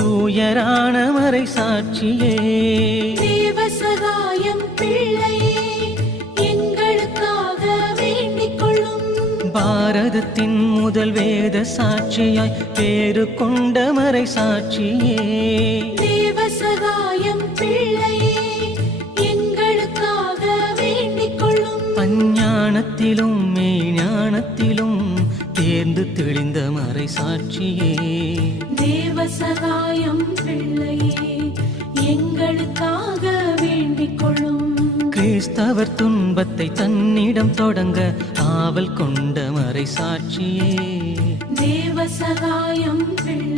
தூயரான மறை சாட்சியே, தேவசகாயம் பிள்ளையே, எங்களுக்காக வேண்டிக் கொள்ளும். பாரதத்தின் முதல் வேத சாட்சியாய் பேரு கொண்ட மறை சாட்சியே, தேவசகாயம் பிள்ளையே, எங்களுக்காக வேண்டிக் கொள்ளும். அஞ்ஞானத்திலும் மெய்ஞானத்திலும் தேர்ந்து தெளிந்த மறை சாட்சியே, தேவசகாயம் பிள்ளையே, எங்களுக்காக வேண்டிக் கொள்ளும். கிறிஸ்தவர் துன்பத்தை தன்னிடம் தொடங்க ஆவல் கொண்ட மறை சாட்சியே, தேவசகாயம் பிள்ளை